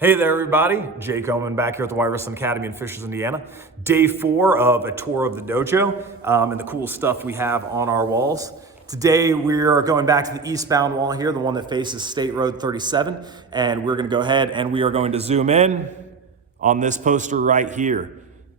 Hey there, everybody. Jake Omen back here at the Wire Wrestling Academy in Fishers, Indiana. Day 4 of a tour of the dojo and the cool stuff we have on our walls. Today, we're going back to the eastbound wall here, the one that faces State Road 37, and we're going to go ahead and we are going to zoom in on this poster right here.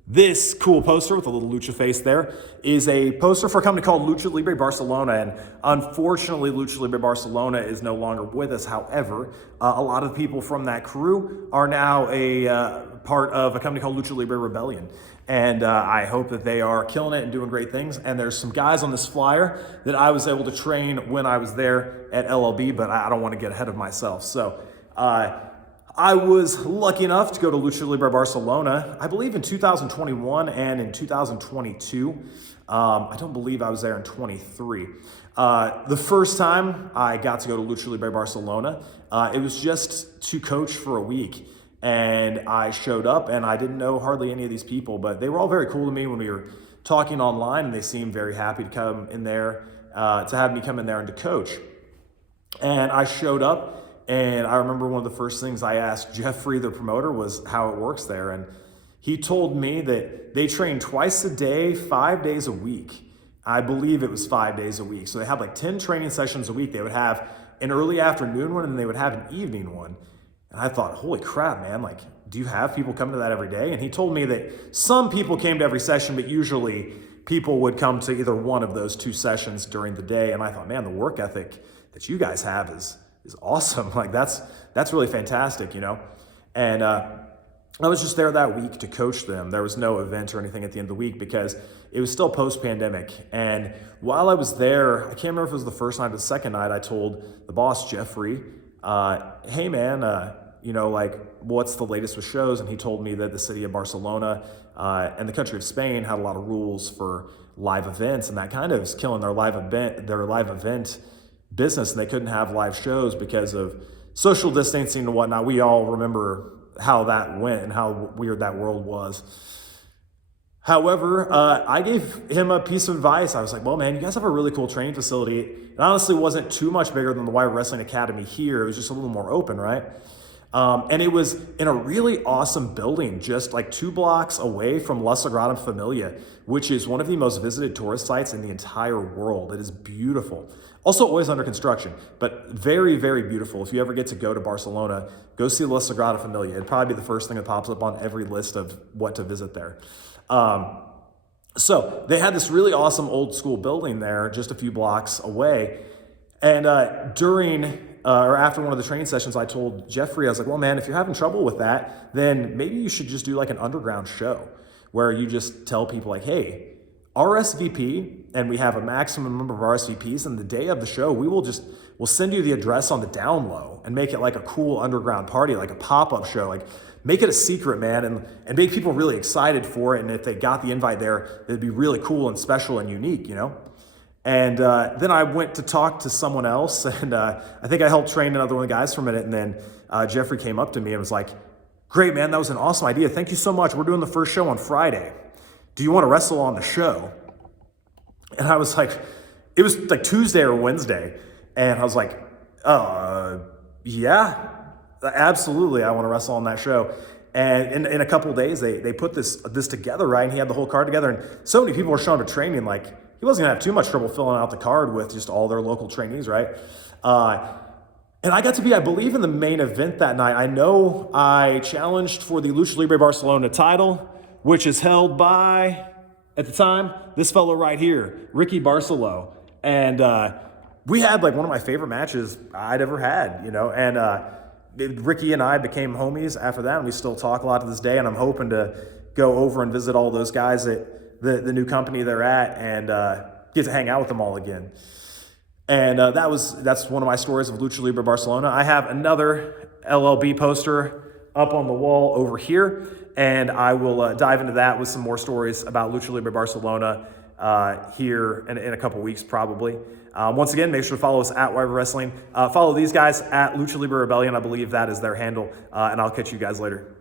This cool poster with a little lucha face there is a poster for a company called Lucha Libre Barcelona, and unfortunately Lucha Libre Barcelona is no longer with us. However, a lot of people from that crew are now a part of a company called Lucha Libre Rebellion, and I hope that they are killing it and doing great things. And there's some guys on this flyer that I was able to train when I was there at LLB, but I don't want to get ahead of myself. So I was lucky enough to go to Lucha Libre Barcelona, I believe in 2021 and in 2022. I don't believe I was there in 23. The first time I got to go to Lucha Libre Barcelona, it was just to coach for a week. And I showed up and I didn't know hardly any of these people, but they were all very cool to me when we were talking online, and they seemed very happy to come in there, to have me come in there and to coach. And I showed up. And I remember one of the first things I asked Jeffrey, the promoter, was how it works there. And he told me that they train twice a day, 5 days a week. I believe it was 5 days a week. So they had like 10 training sessions a week. They would have an early afternoon one and they would have an evening one. And I thought, holy crap, man, like, do you have people come to that every day? And he told me that some people came to every session, but usually people would come to either one of those two sessions during the day. And I thought, man, the work ethic that you guys have is awesome. Like that's really fantastic, you know? And I was just there that week to coach them. There was no event or anything at the end of the week because it was still post-pandemic. And while I was there, I can't remember if it was the first night or the second night, I told the boss, Jeffrey, hey man, you know, like, what's the latest with shows? And he told me that the city of Barcelona and the country of Spain had a lot of rules for live events, and that kind of is killing their live event business, and they couldn't have live shows because of social distancing and whatnot. We all remember how that went and how weird that world was. However, I gave him a piece of advice. I was like, well, man, you guys have a really cool training facility. It honestly wasn't too much bigger than the Wire Wrestling Academy here. It was just a little more open, right? And it was in a really awesome building, just like 2 blocks away from La Sagrada Familia, which is one of the most visited tourist sites in the entire world. It is beautiful. Also always under construction, but very, very beautiful. If you ever get to go to Barcelona, go see La Sagrada Familia. It'd probably be the first thing that pops up on every list of what to visit there. So they had this really awesome old school building there just a few blocks away. And during or after one of the training sessions, I told Jeffrey, I was like, well, man, if you're having trouble with that, then maybe you should just do like an underground show where you just tell people like, hey, RSVP, and we have a maximum number of RSVPs, and the day of the show, we'll send you the address on the down low and make it like a cool underground party, like a pop-up show, like make it a secret, man, and make people really excited for it. And if they got the invite there, it'd be really cool and special and unique, you know? And then I went to talk to someone else, and I think I helped train another one of the guys for a minute, and then Jeffrey came up to me and was like, great, man, that was an awesome idea. Thank you so much. We're doing the first show on Friday. Do you want to wrestle on the show? And I was like, it was like Tuesday or Wednesday, and I was like, yeah, absolutely, I want to wrestle on that show. And in a couple of days, they put this together, right? And he had the whole card together, and so many people were showing up to training, like, he wasn't gonna have too much trouble filling out the card with just all their local trainees, right? And I got to be, I believe, in the main event that night. I know I challenged for the Lucha Libre Barcelona title, which is held by, at the time, this fellow right here, Ricky Barcelo. And we had like one of my favorite matches I'd ever had, you know? And Ricky and I became homies after that, and we still talk a lot to this day, and I'm hoping to go over and visit all those guys at the new company they're at and get to hang out with them all again. And that's one of my stories of Lucha Libre Barcelona. I have another LLB poster up on the wall over here, and I will dive into that with some more stories about Lucha Libre Barcelona here in a couple weeks probably. Once again, make sure to follow us at Wire Wrestling. Follow these guys at Lucha Libre Rebellion. I believe that is their handle, and I'll catch you guys later.